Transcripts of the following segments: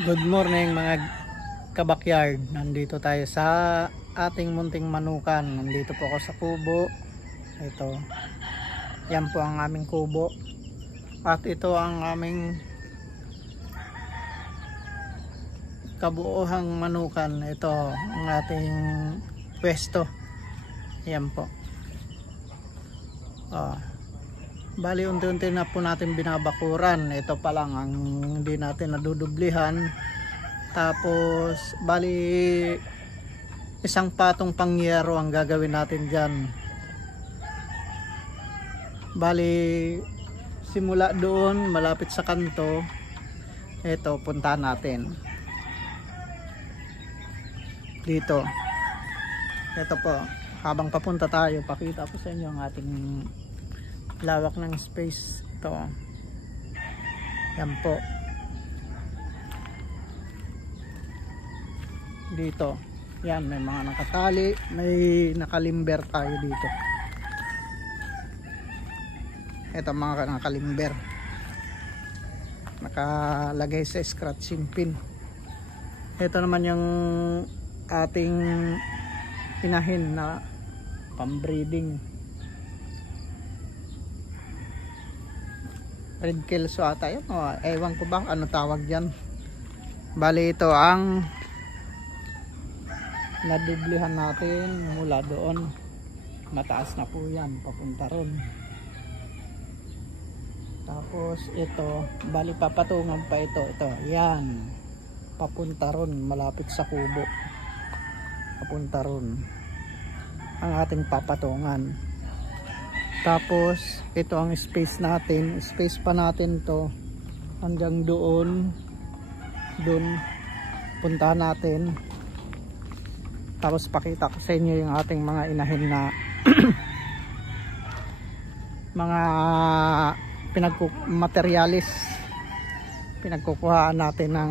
Good morning mga kabakyard. Nandito tayo sa ating munting manukan. Nandito po ako sa kubo. Ito. Yan po ang aming kubo. At ito ang aming kabuuhang manukan. Ito ang ating pwesto. Yan po. Bali unti-unti na po natin binabakuran. Ito pa lang ang hindi natin nadudublihan. Tapos bali isang patong pangyero ang gagawin natin dyan. Bali simula doon malapit sa kanto, ito punta natin dito. Ito po, habang papunta tayo pakita ko sa inyo ang ating lawak ng space. Ito yan po, dito yan may mga nakatali, may nakalimber tayo dito. Ito mga nakalimber, nakalagay sa scratching pin. Ito naman yung ating inahin na pambreeding, red kelso ata yun, ewan ko ba ano tawag dyan. Bali ito ang nadublihan natin mula doon, mataas na po yan papunta ron. Tapos ito bali papatungan pa ito yan papunta ron, malapit sa kubo papunta ron ang ating papatungan. Tapos ito ang space natin, space pa natin to hanggang doon puntahan natin. Tapos pakita ko sa inyo yung ating mga inahin na mga materialis, pinagkukuhaan natin ng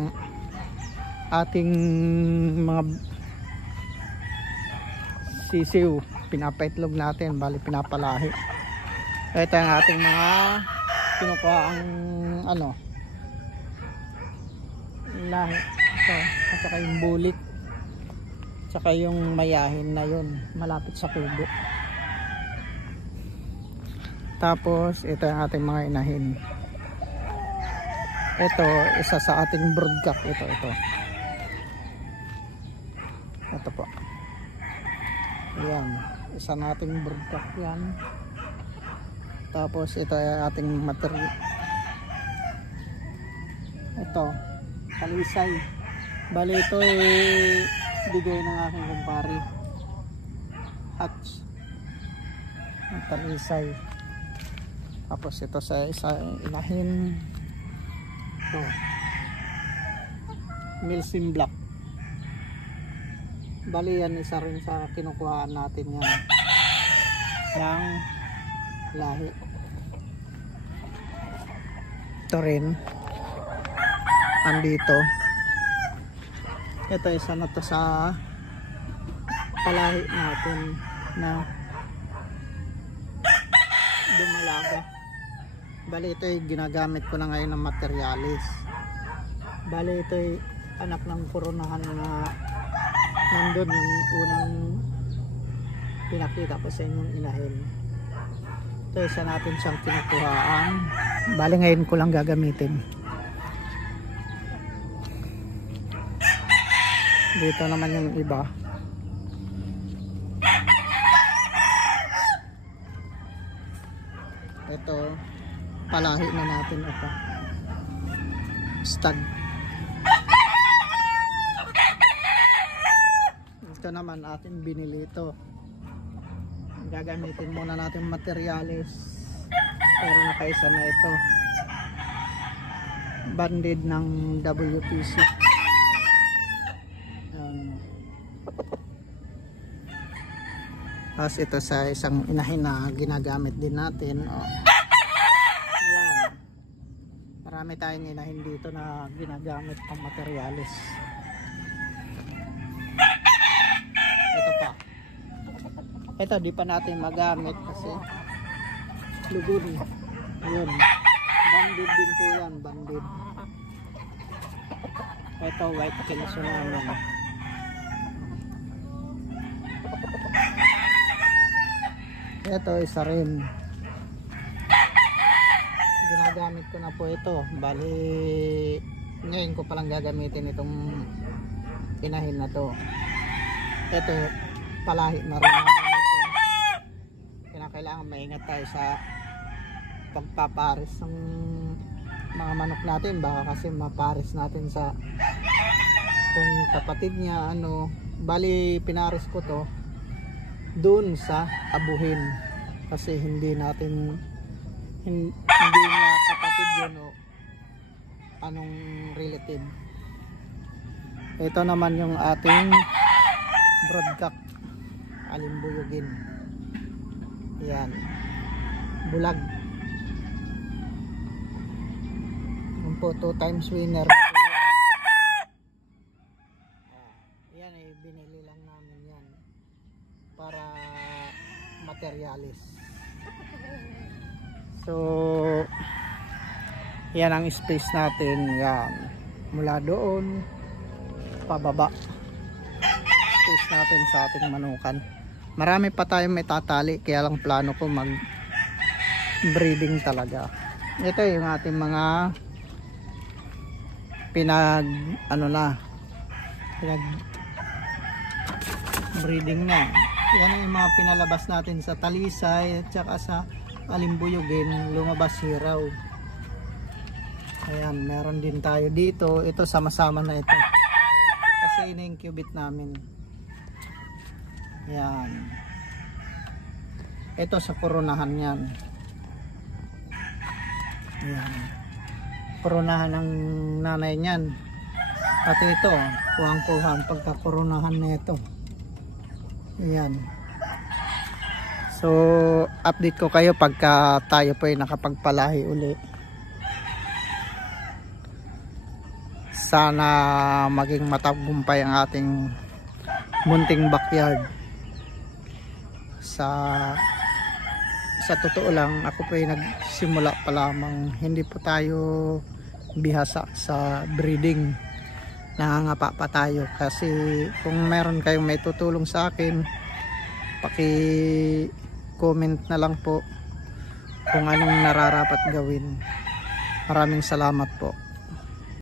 ating mga sisiw, pinapaitlog natin, bali pinapalahi. Ito ang ating mga kinukuhaang lahi. Ito, at saka yung bulik, saka yung mayahin na yun malapit sa kubo. Tapos ito ang ating mga inahin. Ito isa sa ating broodcock. Ito po, ayan, isa nating broodcock yan. Tapos ito ay ating material, ito kalisay. Bali ito ay bigay ng aking kumpare, hatch ang kalisay. Tapos ito sa isa inahin, ito Milsim Black. Bali yan isa rin sa kinukuhaan natin yan ng lahi. Ito rin andito. Ito isa na to sa palahi natin na dumalaga. Bali ito ay ginagamit ko na ngayon ng materialis. Bali ito ay anak ng kuronahan na nandun yung unang pinakita ko sa inyong inahin. Ito isa natin siyang kinukuhaan. Bali ngayon ko lang gagamitin. Dito naman yung iba. Ito palahi na natin, ito stag. Ito naman ating binili ito. Gagamitin muna natin materialis, pero nakaisa na ito, banded ng WPC. Tapos ito sa isang inahin na ginagamit din natin. Yan, marami tayong inahin dito na ginagamit pang materialis. Ito pa, ito di pa natin magamit kasi lugon. Ayun, banded din po yan, banded. Ito white kills namin. Ito isa rin. Ginagamit ko na po ito. Bali ngayon ko palang gagamitin itong inahin na to. Ito palahi na rin namin ito. Kailangan maingat tayo sa pagpapares ng mga manok natin, baka kasi mapares natin sa kung kapatid niya ano. Bali pinares ko to doon sa abuhin kasi hindi niya kapatid yun o anong relative. Ito naman yung ating broadcock alimbuyugin. Yan, bulag. Yan po, 2 times winner. Yan ay binili lang namin yan para materialis. So yan ang space natin. Yan, mula doon pababa space natin sa ating manukan. Marami pa tayong may tatali, kaya lang plano ko mag breeding talaga. Ito yung ating mga pinag breeding na. Yan yung mga pinalabas natin sa talisay at saka sa alimbuyugin, lumabas hiraw. Ayan, meron din tayo dito. Ito sama-sama na ito kasi ina-incubate namin. Yan, ito sa koronahan yan. Yan, koronahan ng nanay niyan. At ito kuhang-kuha ang pagkakoronahan na ito. Yan. So update ko kayo pagka tayo po ay nakapagpalahi uli. Sana maging matagumpay ang ating munting backyard. Sa totoo lang, ako po ay nagsimula pa lamang, hindi po tayo bihasa sa breeding. Nangangapa pa tayo kasi kung meron kayong may tutulong sa akin, paki-comment na lang po kung anong nararapat gawin. Maraming salamat po.